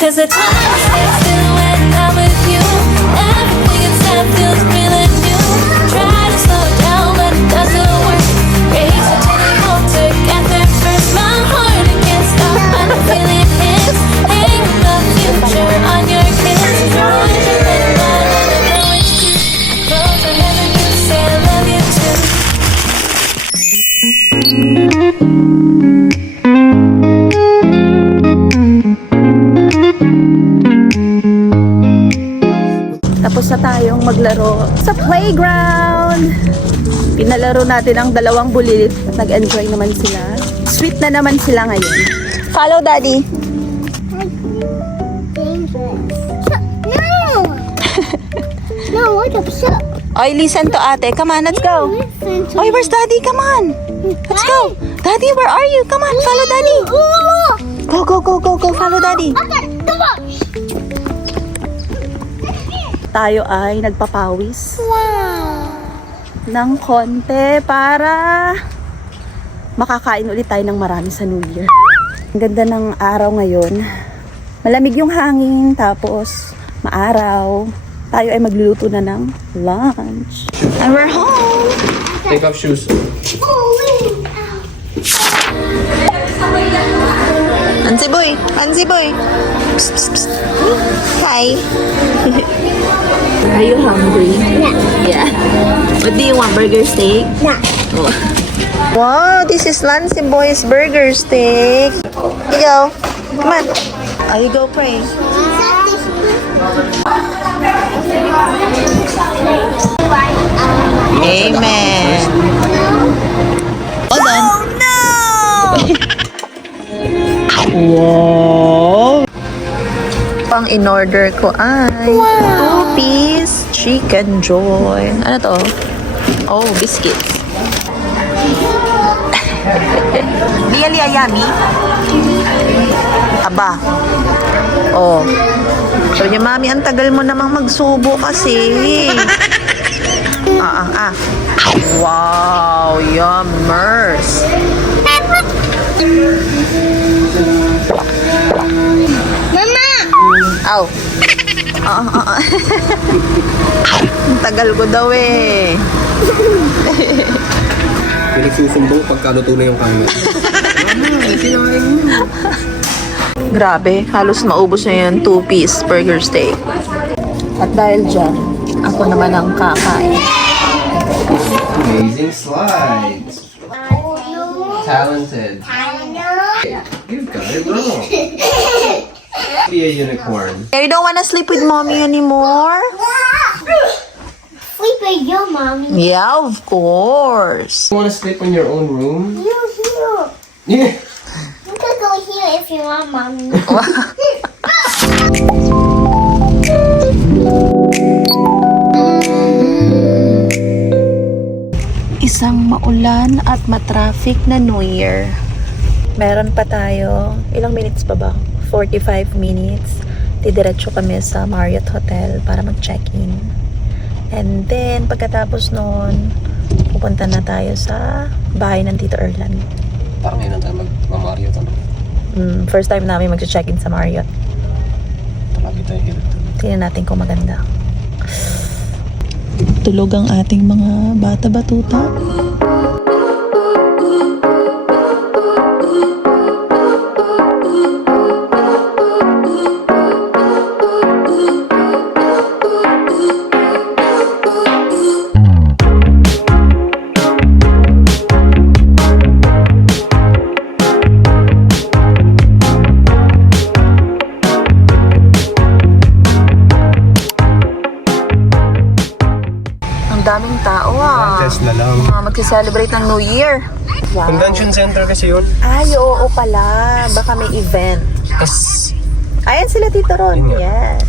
'Cause the time stays still when I'm with you. Everything inside feels real and new. Try to slow it down, but it doesn't work. Race to the home to get there first. My heart it can't stop, but I'm feeling it. Hang the future on your kiss. Always remember that I know it's true. Close my eyes and you say I love you too. Tapos na tayong maglaro sa playground. Pinalaro natin ang dalawang bulilit at nag-enjoy naman sila. Sweet na naman sila ngayon. Follow daddy. No! No, what up? Oy, listen to ate. Come on, let's go. Oy, where's daddy? Come on. Let's go. Daddy, where are you? Come on, follow daddy. Go, go, go, go, go. Follow daddy. Come on! Tayo ay nagpapawis Wow! ng konti para makakain ulit tayo ng marami sa New Year. Ang ganda ng araw ngayon. Malamig yung hangin, tapos maaraw. Tayo ay magluluto na ng lunch. And we're home! Take off shoes. Ansi boy! Ansi boy! Psst, psst, psst. Hi! Are you hungry? Yeah. What do you want? Burger steak? Yeah. Oh. Wow, this is Lancy Boy's burger steak. Here you go. Come on. You go pray. Amen. Hold on. Oh no! Wow! Pang in-order ko ay 2-piece chicken joy. Ano to? Oh, biscuits. Really yummy? Aba. Oh. Sabi niya, mami, ang tagal mo namang magsubo kasi. Wow, yummers. Mama! Aw. Ang tagal ko daw eh. Pinagsusumbong pagkaluto na yung kanin. Grabe, halos maubos na yung 2-piece burger steak. At dahil dyan, ako naman ang kakain. Amazing slides. Talented. You got it wrong. Be a unicorn. You don't wanna sleep with mommy anymore? Sleep with your mommy. Yeah, of course. You want to sleep in your own room? You here. Yeah. You can go here if you want, mommy. Isang maulan at matraffic na New Year. Meron pa tayo, ilang minutes pa ba? 45 minutes. Didiretso kami sa Marriott Hotel para mag-check-in. And then, pagkatapos noon, pupunta na tayo sa bahay ng Tito Erlan. Parang ngayon tayo mag-Marriott. First time namin mag-check-in sa Marriott. Talaga tayo hirap. Tingnan natin kung maganda. Tulog ang ating mga bata-batuta. Daming tao Test na lang. Magsi-celebrate ng New Year. Wow. Convention center kasi yun. Ay, oo pala. Baka may event. Yes. Ayan sila Tito Ron. Yes.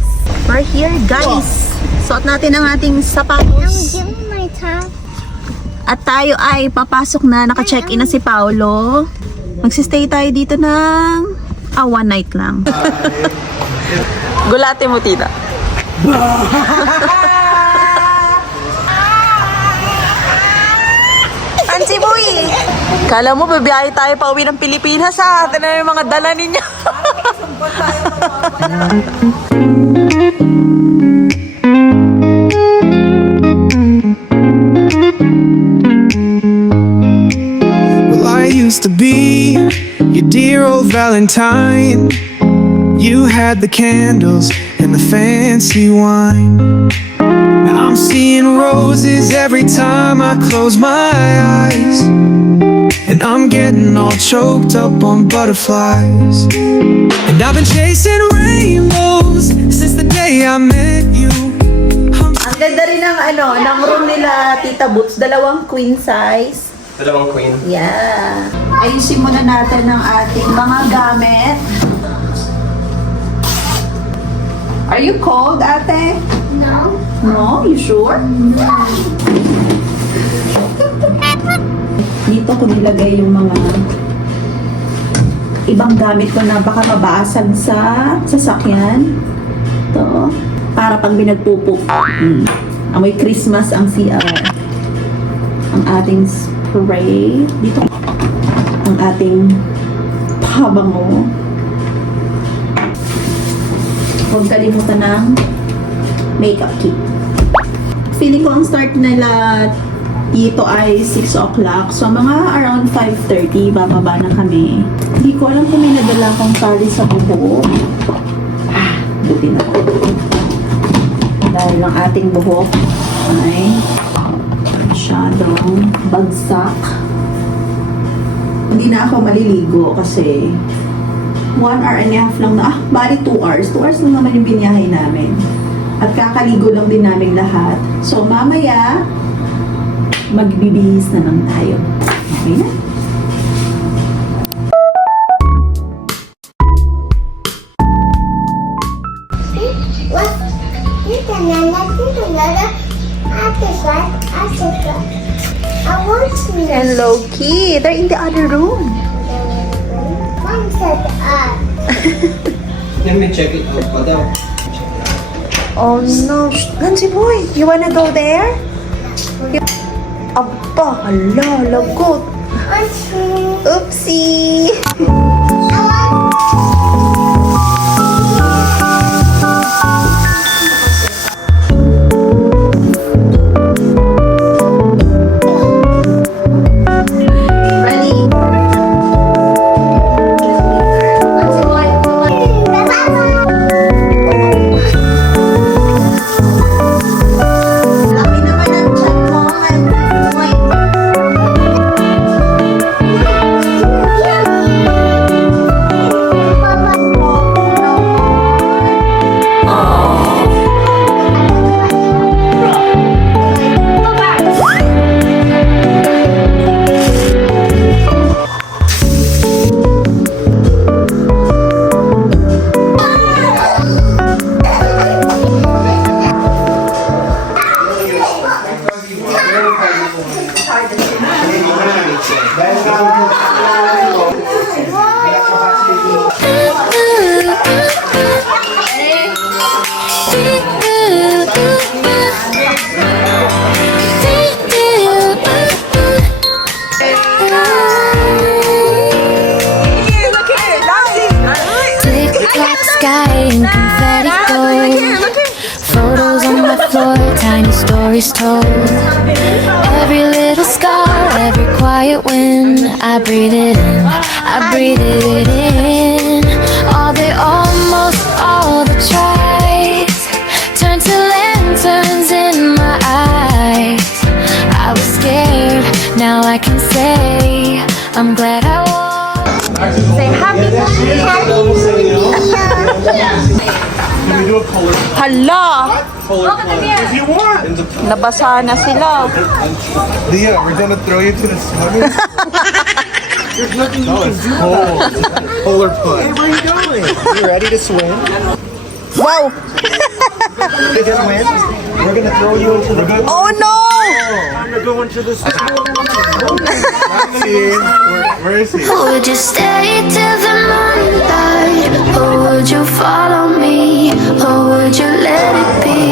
We're here, guys. Suot natin ang ating sapatos. Give me my top. At tayo ay papasok na. Naka-check-in na si Paolo. Magsistay tayo dito ng one night lang. Gulate mo, tita. Fancy boy! Kala mo, babiyahe tayo pa uwi ng Pilipinas ha. Ito na yung mga dala ninyo. Well, I used to be your dear old Valentine. You had the candles and the fancy wine. Now I'm seeing roses every time I close my eyes. And I'm getting all choked up on butterflies. And I've been chasing rainbows since the day I met you. Ang ganda rin ng room nila, Tita Boots. Dalawang queen size. Dalawang queen. Yeah. Ayusin muna natin ang ating mga gamit. Are you cold, ate? No. No? You sure? Dito ko nilagay yung mga ibang gamit ko na baka mabasag sa sasakyan. Ito. Para pag binagpupok. Amoy Christmas ang CR. Ang ating spray. Dito. Ang ating pabango. Huwag kalimutan ng makeup kit. Feeling ko ang start nila dito ay 6 o'clock. So, mga around 5:30, bababa na kami. Hindi ko alam kung may nadala akong tali sa buhok. Buti na. Dahil ang ating buhok ay masyadong bagsak. Hindi na ako maliligo kasi 1 hour and a half lang na. Bali 2 hours. 2 hours lang naman yung biniyahe namin. At kakaligo lang din namin lahat. So, mamaya, magbibihis na lang tayo. Okay na? What? Tita Nana. After I want to. And low-key, they're in the other room. Mom said Let me check it out. Madam. Oh no. Nancy boy, you wanna go there? Abba, hala, lagot. Oopsie. Stories told. Every little scar, every quiet wind. I breathe it in, I breathe it in. All the almost, all the tries turn to lanterns in my eyes. I was scared, now I can say I'm glad I was. Say happy Can we do a color? Hala! If you want. Nabasa na sila. Leah, we're gonna throw you to the swimming. No, it's cold. Polar plunge. Hey, where are you going? You ready to swim? Wow! To swim? We're gonna throw you into the. Oh no! We're going to the swim. Where is he? Would you stay till the morning light? Or would you follow me? Or would you let it be?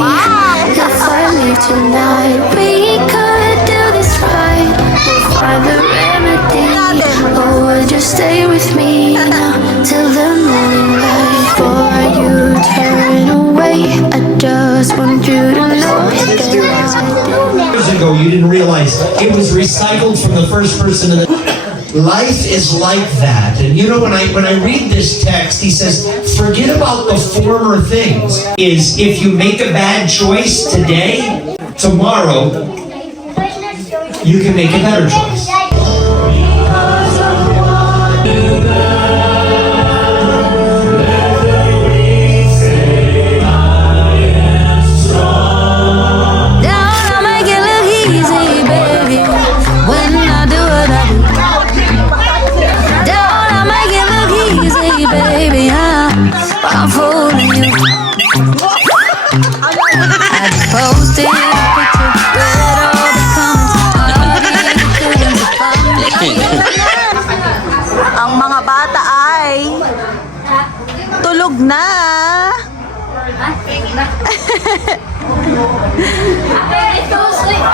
If I leave tonight, we could do this right. We'll find the remedy. Or would you stay with me now till the morning light? you to know Years ago, you didn't realize it was recycled from the first person in the. Life is like that. And you know, when I read this text, he says, forget about the former things. Is if you make a bad choice today, tomorrow, you can make a better choice. Don't make it look easy, baby. When I do what I do. Don't make it look easy, baby. I'm fooling you. I just posted a picture, read all the comments. Ang mga bata ay tulog na. Go sleep.